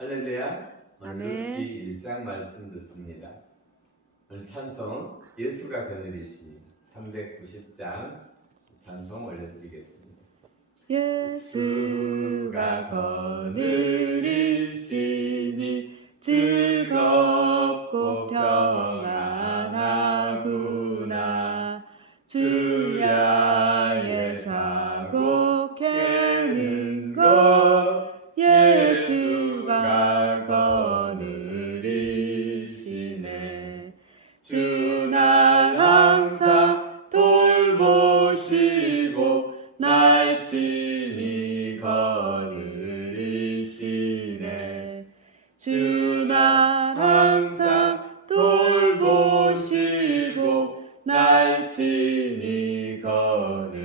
할렐루야. 오늘 아멘. 룻기 1장 말씀 듣습니다. 오늘 찬송 예수가 그늘이시 390장 찬송 올려드리겠습니다. 예수가 거느리시니 즐겁고 평안하구나. 주야의 자고 깨는 것 예수가 거느리시네. 주 날 항상 돌보시고 날 친히 거느리시네. 주 날 항상 돌보시고 날 친히 거느리시네.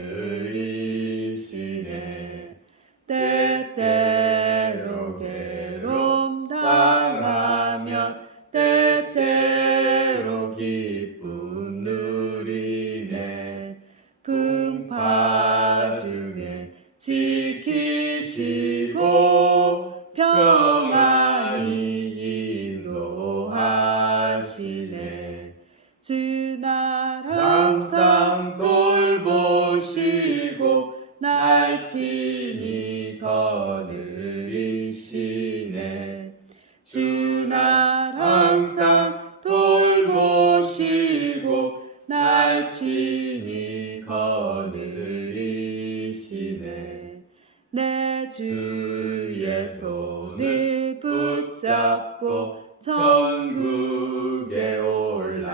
때때로 괴로움 당하면 때때로 기쁨 누리네. 풍파 중에 지키시고 평안히 인도하시네. 주 날 항상 돌보시고 날 친히 거느리시네. 주 날 항상 돌보시고 날 친히 거느리시네. 내 주의 손을 붙잡고 천국에 올라가겠네.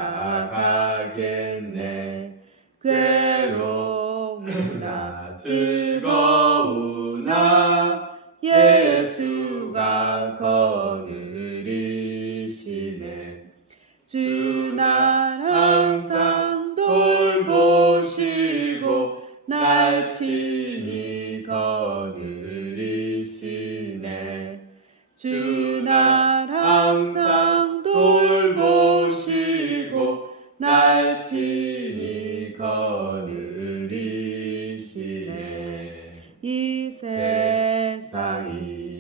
괴로우나 즐거우나 예수가 거느리시네. 주 날 항상 돌보시고 날 친히 거느리시네. 주 날 항상 돌보시고 날 친히 거느리시네. 이 세상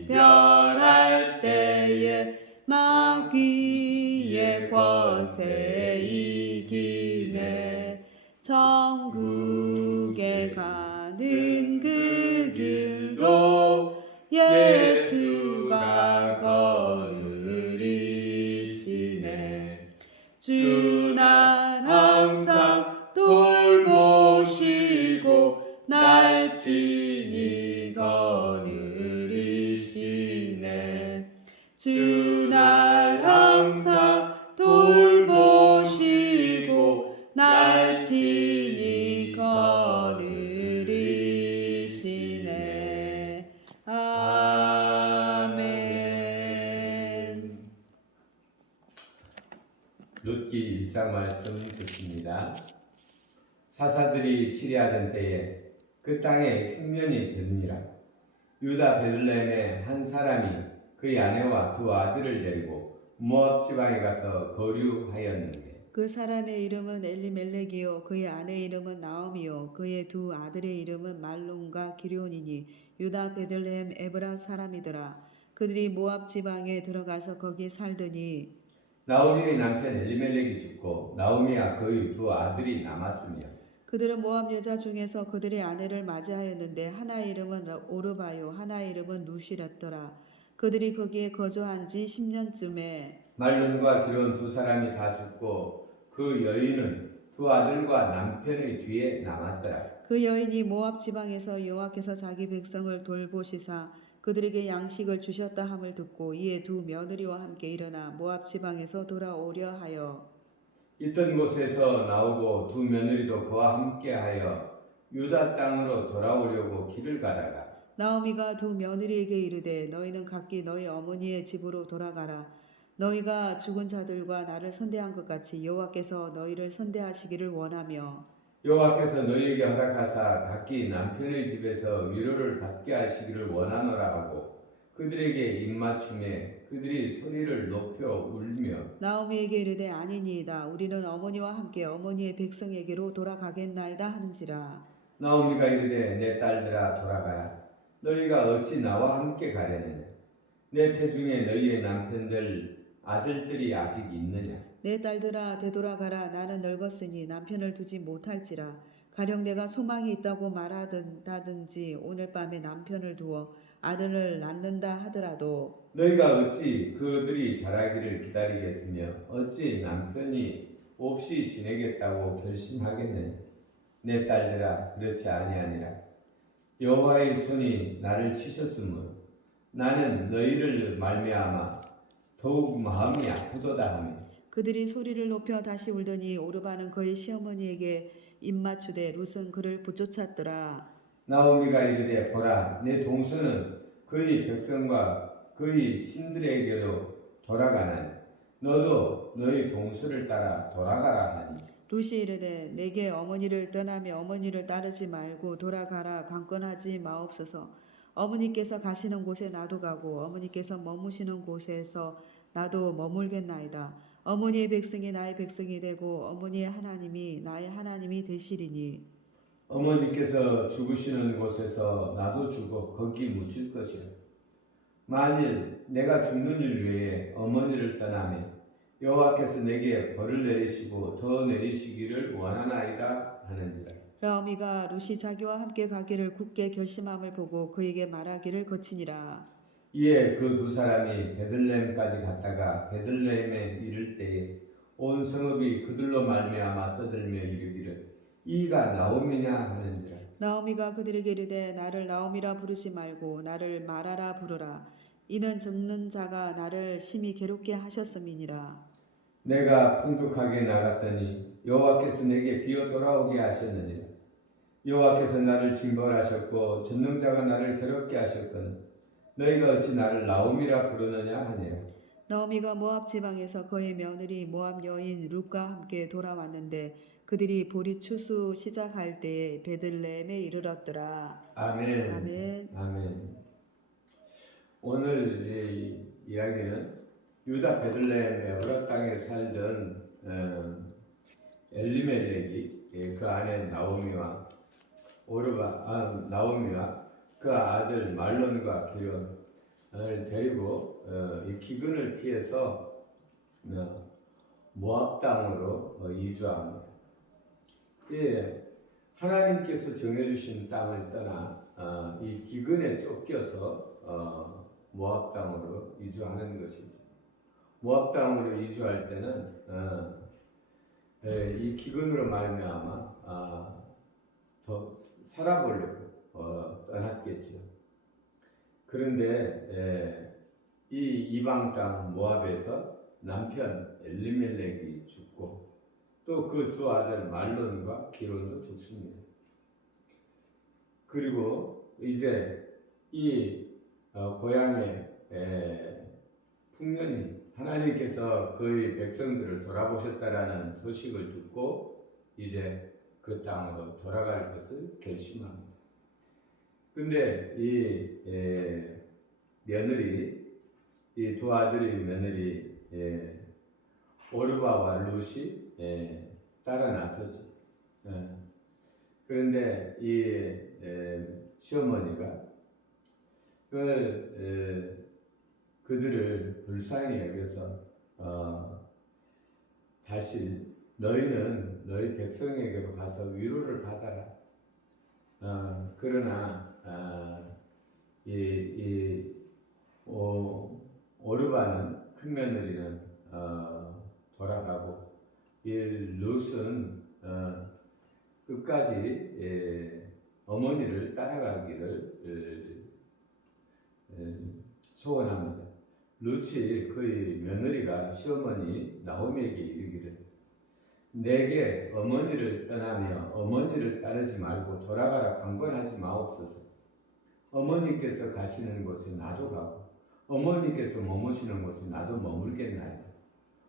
이별할 때에 마귀의 권세 이기네. 천국에 가는 그 길도 예수가 거느리시네. 주 날 항상 돌보시고 날 친히 거느리시네. 주 날 항상 돌보시고 날 친히 거느리시네. 아멘. 룻기 1장 말씀 듣습니다. 사사들이 치리하던 때에 그 땅에 흉년이 되느니라. 유다 베들레헴의 한 사람이 그의 아내와 두 아들을 데리고 모압 지방에 가서 거류하였는데 그 사람의 이름은 엘리멜렉이요 그의 아내의 이름은 나오미요 그의 두 아들의 이름은 말론과 기럧이니 유다 베들레헴 에브라 사람이더라. 그들이 모압 지방에 들어가서 거기 살더니 나오미의 남편 엘리멜렉이 죽고 나오미와 그의 두 아들이 남았으며 그들은 모압 여자 중에서 그들의 아내를 맞이하였는데 하나의 이름은 오르바요 하나의 이름은 누시였더라. 그들이 거기에 거주한 지 10년쯤에 말론과 기럧 두 사람이 다 죽고 그 여인은 두 아들과 남편의 뒤에 남았더라. 그 여인이 모압 지방에서 여호와께서 자기 백성을 돌보시사 그들에게 양식을 주셨다 함을 듣고 이에 두 며느리와 함께 일어나 모압 지방에서 돌아오려 하여 있던 곳에서 나오고 두 며느리도 그와 함께하여 유다 땅으로 돌아오려고 길을 가다가 나오미가 두 며느리에게 이르되 너희는 각기 너희 어머니의 집으로 돌아가라. 너희가 죽은 자들과 나를 선대한 것 같이 여호와께서 너희를 선대하시기를 원하며 여호와께서 너희에게 허락하사 각기 남편의 집에서 위로를 받게 하시기를 원하노라 하고 그들에게 입맞춤에 그들이 소리를 높여 울며 나오미에게 이르되 아니니이다. 우리는 어머니와 함께 어머니의 백성에게로 돌아가겠나이다 하는지라. 나오미가 이르되 내 딸들아 돌아가라. 너희가 어찌 나와 함께 가려느냐. 내 태중에 너희의 남편들 아들들이 아직 있느냐? 내 딸들아 되돌아가라. 나는 늙었으니 남편을 두지 못할지라. 가령 내가 소망이 있다고 말하든지 오늘 밤에 남편을 두어 아들을 낳는다 하더라도 너희가 어찌 그들이 자라기를 기다리겠으며 어찌 남편이 없이 지내겠다고 결심하겠느냐? 내 딸들아 그렇지 아니하니라. 여호와의 손이 나를 치셨으므로 나는 너희를 말미암아 더욱 마음이 아프도다 하며 그들이 소리를 높여 다시 울더니 오르바는 그의 시어머니에게 입맞추되 룻은 그를 붙쫓았더라. 나오미가 이르되 보라 내 동서는 그의 백성과 그의 신들에게로 돌아가나니 너도 너희 동서를 따라 돌아가라 하니 룻이 이르되 내게 어머니를 떠나며 어머니를 따르지 말고 돌아가라 강권하지 마옵소서. 어머니께서 가시는 곳에 나도 가고 어머니께서 머무시는 곳에서 나도 머물겠나이다. 어머니의 백성이 나의 백성이 되고 어머니의 하나님이 나의 하나님이 되시리니 어머니께서 죽으시는 곳에서 나도 죽어 거기 묻힐 것이라. 만일 내가 죽는 일 외에 어머니를 떠나며 여호와께서 내게 벌을 내리시고 더 내리시기를 원하나이다 하는지라. 나오미가 룻이 자기와 함께 가기를 굳게 결심함을 보고 그에게 말하기를 거치니라. 이에 그 두 사람이 베들레헴까지 갔다가 베들레헴에 이를 때에 온 성읍이 그들로 말미암아 떠들며 이르기를 이가 나오미냐 하는지라. 나오미가 그들에게 이르되 나를 나오미라 부르지 말고 나를 마라라 부르라. 이는 적는 자가 나를 심히 괴롭게 하셨음이니라. 내가 풍족하게 나갔더니 여호와께서 내게 비어 돌아오게 하셨느니라. 여호와께서 나를 징벌하셨고 전능자가 나를 괴롭게 하셨거늘 너희가 어찌 나를 나오미라 부르느냐 하니라. 나오미가 모압 지방에서 그의 며느리 모압 여인 룻과 함께 돌아왔는데 그들이 보리 추수 시작할 때에 베들레헴에 이르렀더라. 아멘. 아멘. 아멘. 오늘 이 이야기는 유다 베들레헴 에브라 땅에 살던 엘리멜렉이 그 아내 나오미와 그 아들 말론과 기론을 데리고 이 기근을 피해서 모압 땅으로 이주합니다. 예, 하나님께서 정해주신 땅을 떠나 이 기근에 쫓겨서 모압 땅으로 이주하는 것이죠. 모압 땅으로 이주할 때는 이 기근으로 말미암아 더 살아보려고 떠났겠죠. 그런데 이 이방 땅 모압에서 남편 엘리멜렉이 죽고 또 그 두 아들 말론과 기론도 죽습니다. 그리고 이제 이 고향의 풍년이 하나님께서 그의 백성들을 돌아보셨다라는 소식을 듣고 이제 그 땅으로 돌아갈 것을 결심합니다. 근데 이 며느리, 이 두 아들의 며느리 오르바와 룻이 따라 나서죠. 그런데 이 시어머니가 그들을 불쌍히 여겨서 다시 너희는 너희 백성에게로 가서 위로를 받아라. 그러나 오르바는 큰 며느리는 돌아가고 이 룻은 끝까지 어머니를 따라가기를 소원합니다. 룻이 그의 며느리가 시어머니 나오미에게 이르기를 내게 어머니를 떠나며 어머니를 따르지 말고 돌아가라 강권하지 마옵소서. 어머니께서 가시는 곳에 나도 가고 어머니께서 머무시는 곳에 나도 머물겠나이다.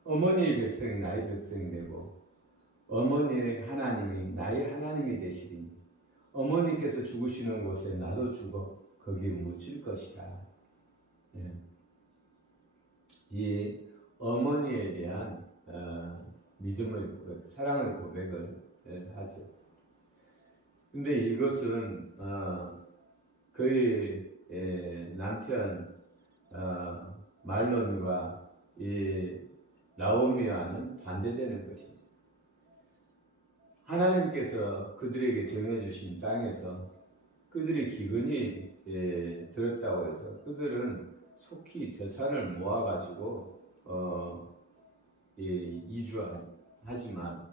어머니의 백성이 나의 백성이 되고 어머니의 하나님이 나의 하나님이 되시리니 어머니께서 죽으시는 곳에 나도 죽어 거기에 묻힐 것이다. 이 어머니에 대한 믿음의 고백, 사랑의 고백을 하죠. 근데 이것은 그의 남편 말론과 이 나오미와는 반대되는 것이죠. 하나님께서 그들에게 정해주신 땅에서 그들이 기근이 들었다고 해서 그들은 속히 재산을 모아가지고 이주하지만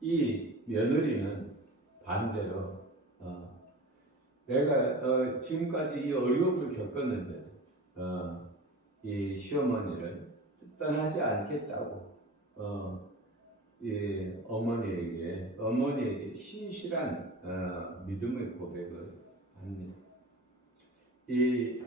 이 며느리는 반대로 내가 지금까지 이 어려움을 겪었는데도 이 시어머니를 떠나지 않겠다고 이 어머니에게 신실한 믿음의 고백을 합니다. 이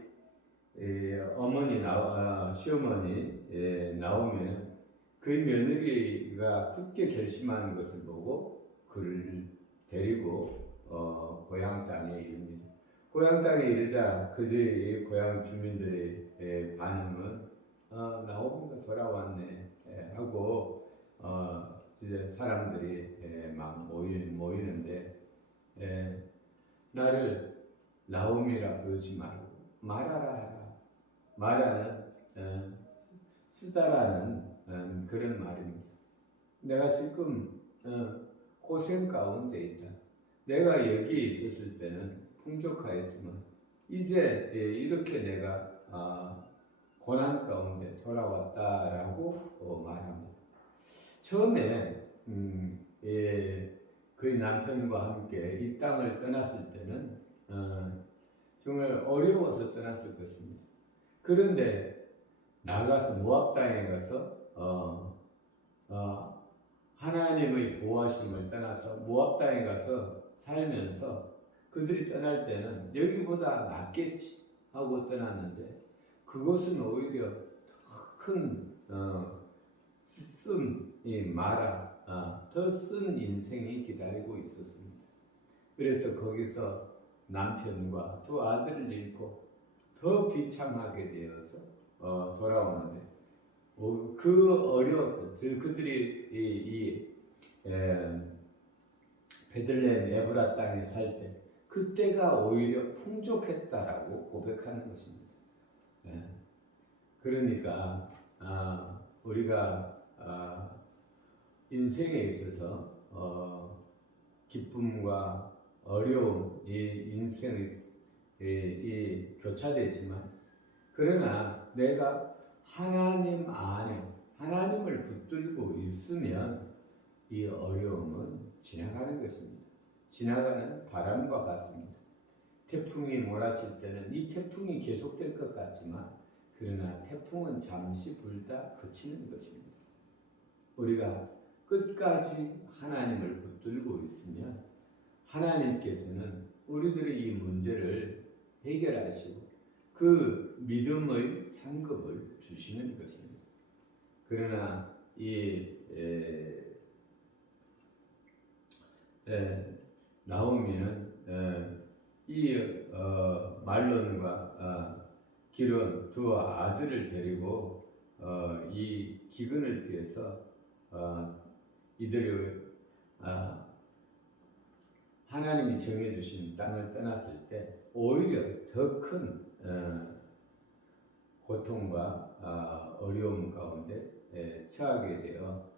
시어머니 나오면은 그 며느리가 굳게 결심하는 것을 보고 그를 데리고 고향 땅에 이릅니다. 고향 땅에 이르자 그들의 고향 주민들의 반응은 나오미가 돌아왔네 하고 이제 사람들이 막 모이는데 나를 나오미라 부르지 말고 마라라 하라. 마라는 쓰다라는 그런 말입니다. 내가 지금 고생 가운데 있다. 내가 여기에 있었을 때는 풍족하였지만 이제 이렇게 내가 고난 가운데 돌아왔다라고 말합니다. 처음에 그의 남편과 함께 이 땅을 떠났을 때는 정말 어려워서 떠났을 것입니다. 그런데 나가서 모압 땅에 가서 하나님의 보호하심을 떠나서 모압 땅에 가서 살면서 그들이 떠날 때는 여기보다 낫겠지 하고 떠났는데 그것은 오히려 더 큰 더 쓴 인생이 기다리고 있었습니다. 그래서 거기서 남편과 두 아들을 잃고 더 비참하게 되어서 돌아오는데 그 어려웠던 그들이 베들레헴 에브라 땅에 살 때 그때가 오히려 풍족했다라고 고백하는 것입니다. 그러니까 우리가 인생에 있어서 기쁨과 어려움, 이 인생의 이 교차되지만 그러나 내가 하나님 안에 하나님을 붙들고 있으면 이 어려움은 지나가는 것입니다. 지나가는 바람과 같습니다. 태풍이 몰아칠 때는 이 태풍이 계속될 것 같지만 그러나 태풍은 잠시 불다 그치는 것입니다. 우리가 끝까지 하나님을 붙들고 있으면 하나님께서는 우리들의 이 문제를 해결하시고 그 믿음의 상급을 주시는 것입니다. 그러나 나오미는 말론과 기론 두 아들을 데리고 이 기근을 피해서 이들이 하나님이 정해주신 땅을 떠났을 때 오히려 더 큰 고통과 어려움 가운데 처하게 되어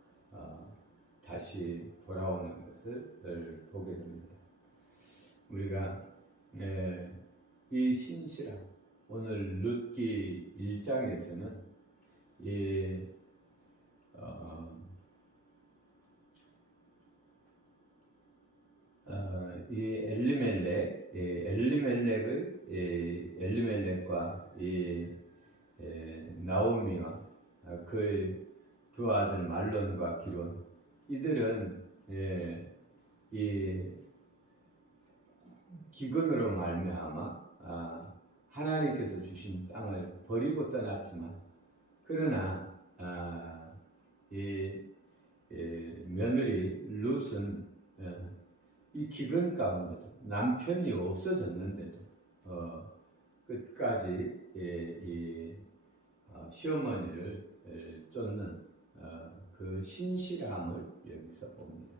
다시 돌아오는 것을 보게 됩니다. 우리가 이 신실함, 오늘 룻기 1장에서는 이 엘리멜렉과 나오미와 그의 두 아들 말론과 기론 이들은 이 기근으로 말미암아 하나님께서 주신 땅을 버리고 떠났지만 그러나 이 며느리 룻은 이 기근 가운데도 남편이 없어졌는데도 끝까지 시어머니를 쫓는 그 신실함을 여기서 봅니다.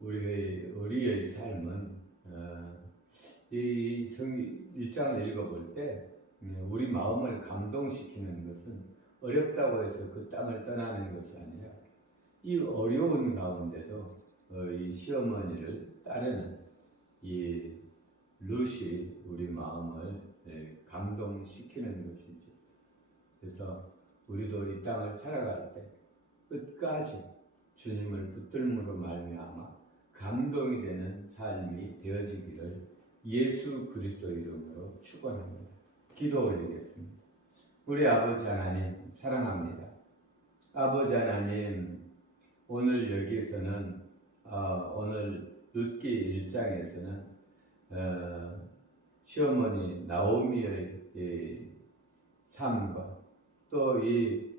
우리의 삶은 이 1장을 읽어볼 때 우리 마음을 감동시키는 것은 어렵다고 해서 그 땅을 떠나는 것이 아니라 이 어려운 가운데도 이 시어머니를 따르는 이 룻이 우리 마음을 감동시키는 것이지. 그래서 우리도 이 땅을 살아갈 때 끝까지 주님을 붙들므로 말미암아 감동이 되는 삶이 되어지기를 예수 그리스도 이름으로 축원합니다. 기도 올리겠습니다. 우리 아버지 하나님 사랑합니다. 아버지 하나님, 오늘 여기에서는 오늘 룻기 1장에서는 시어머니 나오미의 삶과 또 이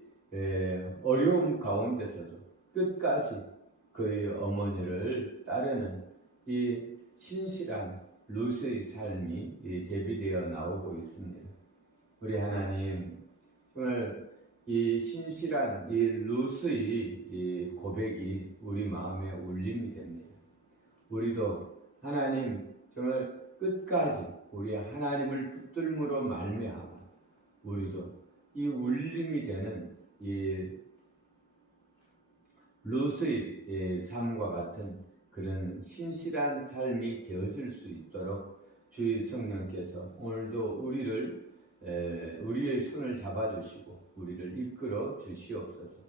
어려움 가운데서도 끝까지 그의 어머니를 따르는 이 신실한 룻의 삶이 대비되어 나오고 있습니다. 우리 하나님, 오늘 이 신실한 이 룻의 이 고백이 우리 마음에 울림이 됩니다. 우리도 하나님 정말 끝까지 우리 하나님을 붙들므로 말미암아 우리도 이 울림이 되는 이 룻의 삶과 같은 그런 신실한 삶이 되어질 수 있도록 주의 성령께서 오늘도 우리의 손을 잡아주시고 우리를 이끌어 주시옵소서.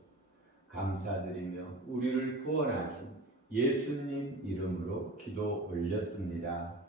감사드리며 우리를 구원하신 예수님 이름으로 기도 올렸습니다.